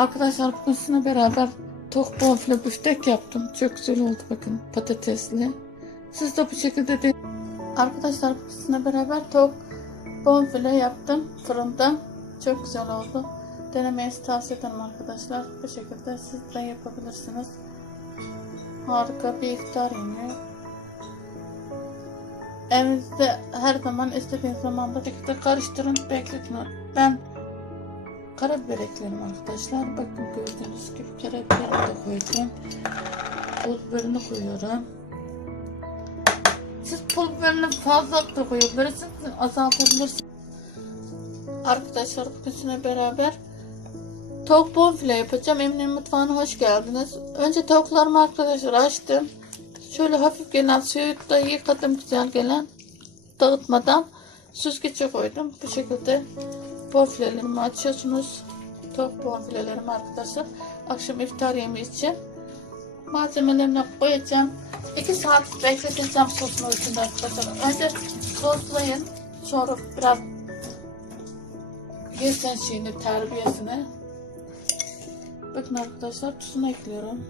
Arkadaşlar bugün sizinle beraber tavuk bonfile büftek yaptım. Çok güzel oldu bakın patatesli. Siz de bu şekilde de Arkadaşlar bugün sizinle beraber tavuk bonfile yaptım fırında. Çok güzel oldu. Denemenizi tavsiye ederim arkadaşlar. Bu şekilde siz de yapabilirsiniz. Harika bir iftar yemeği. Evinizde her zaman istediğiniz zaman da karıştırın, bekletin. Ben karabiber eklerim arkadaşlar. Bakın gördüğünüz gibi karabiberini de koydum. Pul biberini koyuyorum. Siz pul biberini fazla da koyabilirsiniz, azaltabilirsiniz. Arkadaşlar bugün sizinle beraber tavuk bonfile yapacağım. Emine'nin mutfağına hoş geldiniz. Önce tavuklarımı arkadaşlar açtım. Şöyle hafif gelen suyu da yıkadım güzel gelen dağıtmadan süzgece koydum. Bu şekilde bonfilelerimi açıyorsunuz. Tavuk bonfilelerimi arkadaşlar. Akşam iftar yemeği için malzemelerini koyacağım. 2 saat bekleteceğim sosun içinde arkadaşlar. Önce soslayın. Sonra biraz yesin şeyini terbiyesine. Bakın arkadaşlar tuzunu ekliyorum.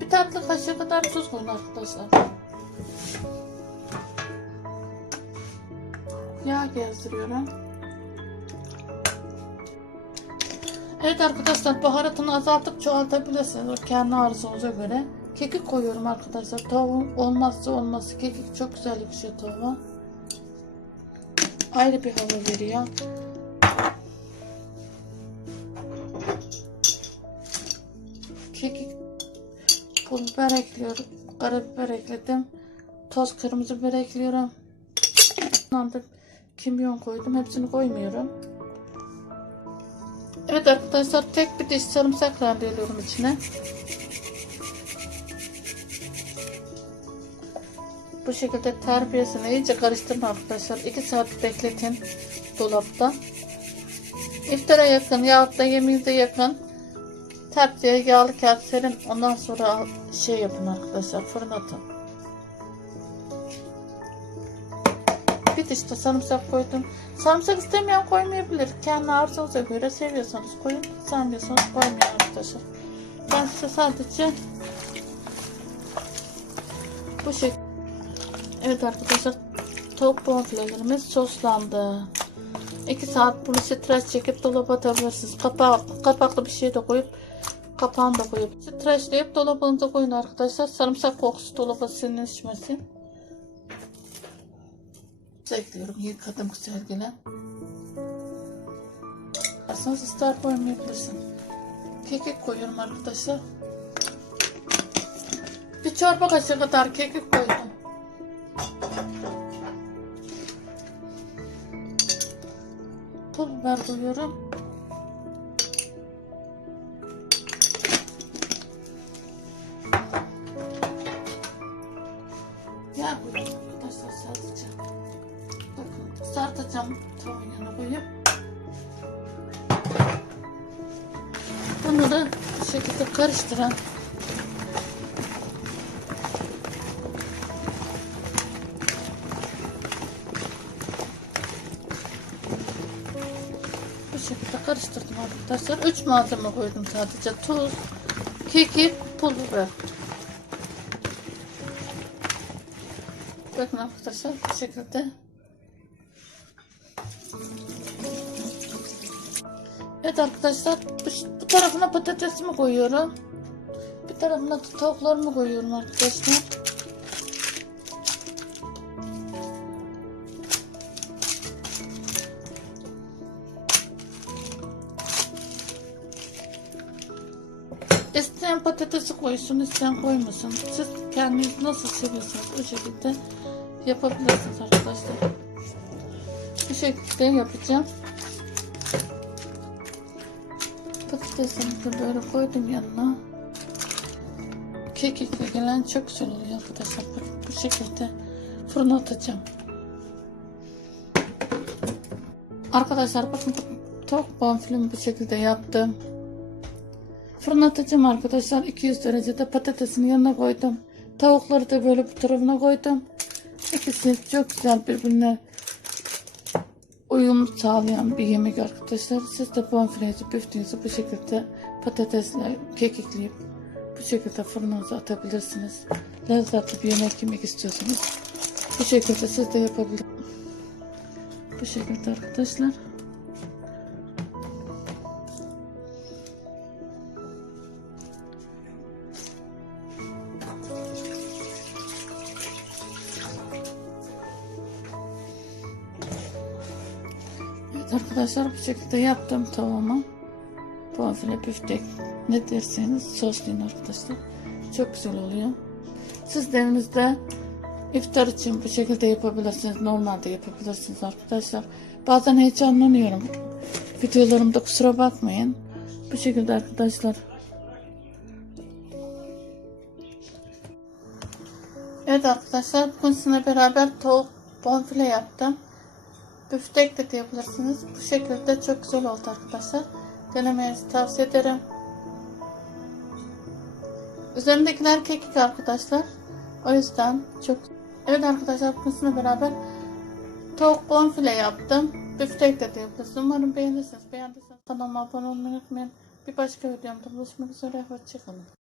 Bir tatlı kaşığı kadar tuz koyun arkadaşlar. Yağ gezdiriyorum. Evet arkadaşlar baharatını azaltıp çoğaltabilirsiniz. O kendi arzunuza göre. Kekik koyuyorum arkadaşlar. Tavuğun olmazsa olması. Kekik çok güzel yakışıyor tavuğa. Ayrı bir hava veriyor. Kekik pul biber ekliyorum. Karabiber ekledim. Toz kırmızı biber ekliyorum. Kimyon koydum. Hepsini koymuyorum. Evet arkadaşlar tek bir diş sarımsak rendeliyorum içine. Bu şekilde terbiyesini iyice karıştırın arkadaşlar. 2 saat bekletin dolapta. İftara yakın yahut da yemeğinize yakın tepsiye yağlı kağıt serin. Ondan sonra şey yapın arkadaşlar fırına atın. Diş de sarımsak koydum. Sarımsak istemeyen koymayabilir. Kendi arzunuza göre seviyorsanız koyun. Sevmiyorsanız koymayın arkadaşlar. Ben size sadece bu şekilde Evet arkadaşlar tavuk bonfilelerimiz soslandı. 2 saat bunu streç çekip dolaba atabilirsiniz. Kapak, kapaklı bir şey de koyup kapağını da koyup streçleyip dolabınıza koyun arkadaşlar. Sarımsak kokusu dolaba sinirleşmesin. Ekliyorum yıkadım güzel gelen. İsterseniz ister koymayabilirsin. Kekik koyuyorum arkadaşlar. Bir çorba kaşığı kadar kekik koydum. Pul biber koyuyorum. Yağ koyuyorum arkadaşlar sadece. Tavuğun yanına koyup. Bunu da bu şekilde karıştıran Bu şekilde karıştırdım arkadaşlar. 3 malzeme koydum sadece. Tuz, kekik, pul biber. Bakın arkadaşlar bu şekilde. Evet arkadaşlar bu, bu tarafına patatesimi koyuyorum. Bir tarafına tavuklarımı koyuyorum arkadaşlar. İsteyen patatesi koysun, isteyen koymasın. Siz kendiniz nasıl seviyorsanız o şekilde yapabilirsiniz arkadaşlar. Bu şekilde yapacağım. Patatesimi de böyle koydum yanına. Kekikle gelen çok güzel oluyor arkadaşlar. Bu şekilde fırına atacağım. Arkadaşlar bakın tavuk bonfilemi bu şekilde yaptım. Fırına atacağım arkadaşlar. 200 derecede patatesini yanına koydum. Tavukları da böyle bu tarafına koydum. İkisi çok güzel birbirine uyum sağlayan bir yemek arkadaşlar. Siz de bonfilenizi, büftünüzü bu şekilde patatesle kekikleyip bu şekilde fırınınıza atabilirsiniz. Lezzetli bir yemek yemek istiyorsanız bu şekilde siz de yapabilirsiniz. Bu şekilde arkadaşlar. Arkadaşlar bu şekilde yaptım tavama. Bonfile büftek ne derseniz soslayın arkadaşlar. Çok güzel oluyor. Siz de evinizde iftar için bu şekilde yapabilirsiniz. Normalde yapabilirsiniz arkadaşlar. Bazen heyecanlanıyorum. Videolarımda kusura bakmayın. Bu şekilde arkadaşlar. Evet arkadaşlar bugün sizinle beraber tavuk bonfile yaptım. Büftek de diyebilirsiniz. Bu şekilde çok güzel oldu arkadaşlar. Denemenizi tavsiye ederim. Üzerindekiler kekik arkadaşlar. O yüzden çok... Evet arkadaşlar sizinle beraber tavuk bonfile yaptım. Büftek de diyebilirsiniz. Umarım beğenirsiniz. Beğendiyseniz kanalıma abone olmayı unutmayın. Bir başka videomda buluşmak üzere. Hoşçakalın.